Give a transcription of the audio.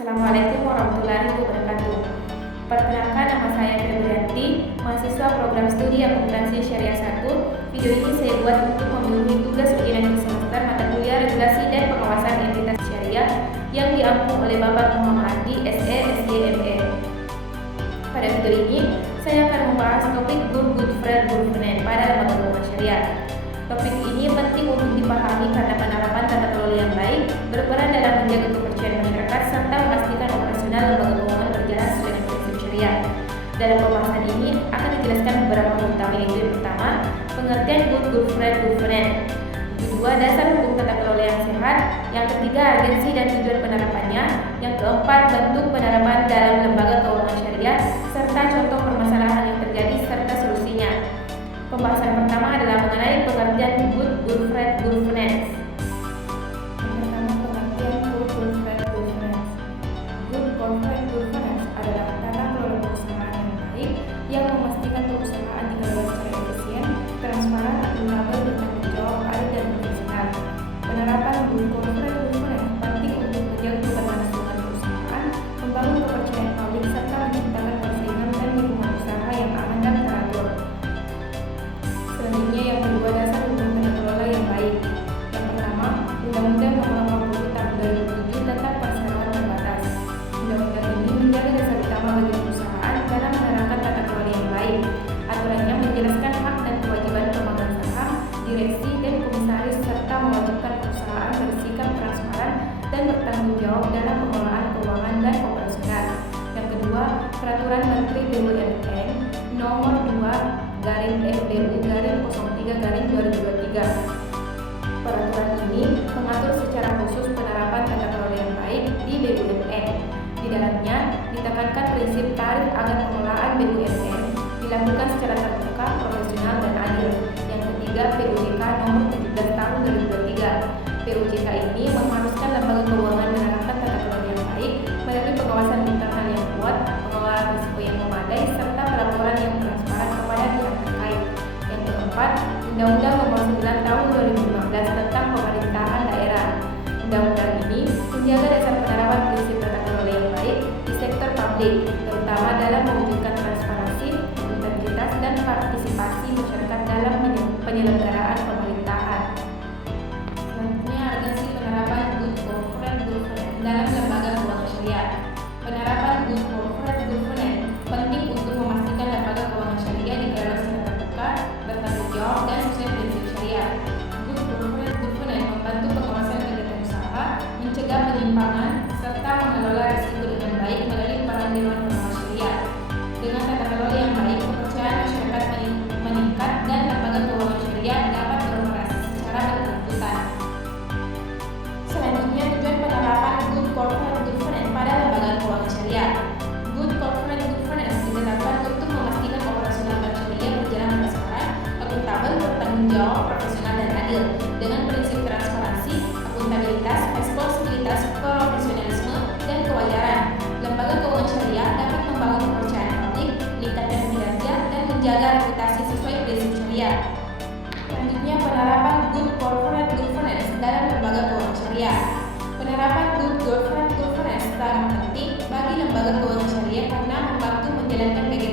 Assalamualaikum warahmatullahi wabarakatuh. Perkenalkan, nama saya Febrianti, mahasiswa program studi akuntansi syariah 1. Video ini saya buat untuk memenuhi tugas ujian akhir semester mata kuliah regulasi dan pengawasan entitas syariah yang diampu oleh Bapak Muhammad Adi, SE, SYME. Pada video ini, saya akan membahas topik Good Friend Governance pada lembaga keuangan syariah. Topik ini penting untuk dipahami karena penerapan tata kelola yang baik berperan dalam menjaga kepercayaan masyarakat serta memastikan operasional lembaga keuangan berjalan sesuai dengan prinsip syariah. Dalam pembahasan ini akan dijelaskan beberapa hal utama, yaitu yang pertama, pengertian Good Friend Governance, kedua, dasar hukum tata kelola yang sehat, yang ketiga, agensi dan tujuan penerapannya, yang keempat, bentuk penerapan dalam lembaga keuangan syariah serta contoh permasalahan yang terjadi serta solusinya. Pembahasan pertama adalah mengenai pengertian Good Friend Governance. Yang pertama, pengertian Good Friend Governance. Good Corporate Governance adalah tata kelola perusahaan yang baik yang memastikan perusahaan dikelola secara efisien, transparan, akuntabel, bertanggung jawab, adil dan profesional. Penerapan Good Corporate Governance penting untuk menjaga keberlangsungan perusahaan, membangun kepercayaan publik serta menciptakan persaingan dan lingkungan usaha yang aman dan teratur. Selanjutnya, yang kedua, dasar hukum tata kelola yang baik. Yang pertama, Undang-Undang Nomor 40 Tahun 2007 tentang Perseroan Terbatas. Undang-undang ini menjadi dasar utama bagi perusahaan dalam menerapkan tata kelola yang baik. Aturannya menjelaskan hak dan kewajiban pemegang saham, direksi, dan komisaris serta mewajibkan perusahaan bersikap transparan dan bertanggung jawab dalam pengelolaan keuangan dan operasional. Yang kedua, Peraturan Menteri BUMN Nomor 2/FBU/03/2023. Peraturan ini mengatur secara khusus penerapan tata kelola yang baik di BUMN. Di dalamnya ditekankan prinsip tarif agar pengelolaan BUMN dilakukan secara terbuka, profesional, dan adil. Yang ketiga, PUJK Nomor 17 Tahun 2023. PUJK ini mengharuskan lembaga keuangan menerapkan tata kelola yang baik melalui pengawasan internal yang kuat, pengelolaan risiko yang memadai, serta pelaporan yang transparan kepada pihak terkait. Yang keempat, Undang-Undang Nomor 9 Tahun 2015 tentang Pemerintahan Daerah. Undang-undang ini menjaga dasar penerapan prinsip tata kelola yang baik di sektor publik, terutama dalam mewujudkan transparansi, integritas, dan partisipasi masyarakat dalam penyelenggaraan pemerintahan. Selanjutnya, agensi penerapan Good Corporate Governance dalam lembaga keuangan syariah. Penerapan Good Corporate Governance penting untuk memastikan lembaga keuangan syariah dikelola secara terbuka, bertanggung jawab, dan sesuai prinsip syariah. Good Corporate Governance membantu pengawasan kegiatan usaha, mencegah penyimpangan, serta mengelola risiko dengan baik melalui peran dewan pengawas syariah. Dengan tata kelola yang baik, kepercayaan masyarakat meningkat dan lembaga keuangan syariah dapat beroperasi secara berkelanjutan. Selanjutnya, tujuan penerapan Good Corporate Governance pada lembaga keuangan syariah. Good Corporate Governance ditetapkan untuk memastikan operasional bank syariah berjalan transparan, akuntabel, bertanggung jawab, profesional, dan adil. Dengan prinsip transparansi, akuntabilitas, responsibilitas, profesionalisme, dan kewajaran, lembaga keuangan syariah dapat membangun kepercayaan publik, meningkatkan kinerja, dan menjaga reputasi sesuai prinsip syariah. Selanjutnya, penerapan Good Corporate Governance dalam lembaga keuangan syariah. Penerapan Good Corporate Governance sangat penting bagi lembaga keuangan syariah karena membantu menjalankan kegiatan